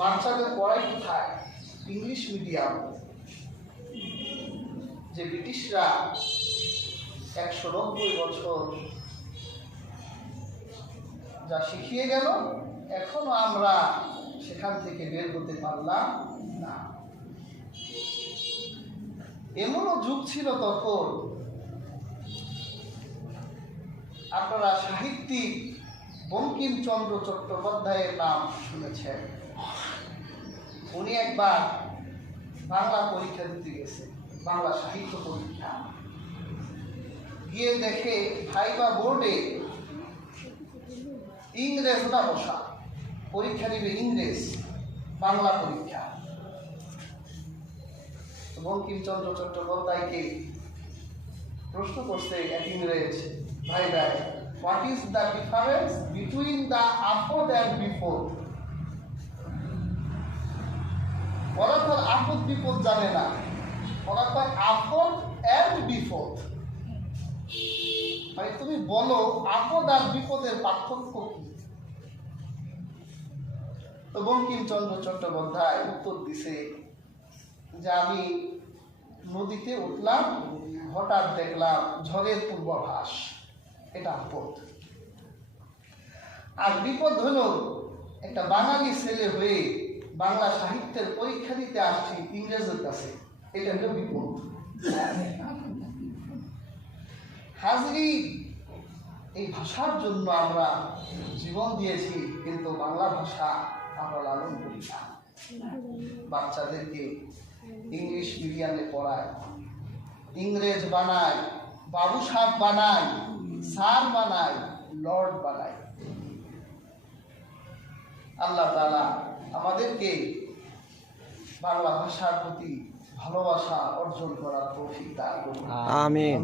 বাচ্চাদের পড়াই কোথায়? English medium. যে ব্রিটিশরা 190 বছর যা শিখিয়ে গেল, এখনো আমরা সেখান থেকে বের হতে পারলাম না। এমনও যুগ ছিল তখন, আপনারা সাহিত্যিক বঙ্কিমচন্দ্র চট্টোপাধ্যায়ের নাম শুনেছেন। উনি একবার বাংলা পরীক্ষা দিতে গেছে, বাংলা সাহিত্য পরীক্ষা। গিয়ে দেখে ভাইবা বোর্ডে ইংরেজরা বসা, পরীক্ষা দিবে ইংরেজ, বাংলা পরীক্ষা। বঙ্কিমচন্দ্র চট্টোপাধ্যায়কে প্রশ্ন করছে এক ইংরেজ, ভাই ভাই, what is the difference between the আফদ অ্যান্ড বিপদ? ওরা তো আপদ বিপদ জানে না, ওরা কয় আপদ অ্যান্ড বিপদ। মানে তুমি বলো আপদ আর বিপদের পার্থক্য কি? তো বঙ্কিমচন্দ্র চট্টোপাধ্যায় উত্তর দিছে যে আমি নদীতে উঠলাম, হঠাৎ দেখলাম ঝড়ের পূর্বাভাস, এটা আপদ। আর বিপদ হলো একটা বাঙালি ছেলে হয়ে বাংলা সাহিত্যের পরীক্ষা দিতে আসছি ইংরেজের কাছে, এটা হলো বিপদ। হাজরি, এই ভাষার জন্য আমরা জীবন দিয়েছি, কিন্তু বাংলা ভাষা আমরা লালন করি না। বাচ্চাদেরকে ইংলিশ মিডিয়ামে পড়ায়, ইংরেজ বানায়, বাবু সাহেব বানায়, স্যার বানায়, লর্ড বানায়। আল্লাহ তাআলা আমাদেরকে বাংলা ভাষার প্রতি ভালোবাসা অর্জন করার তৌফিক দান করুন। আমিন।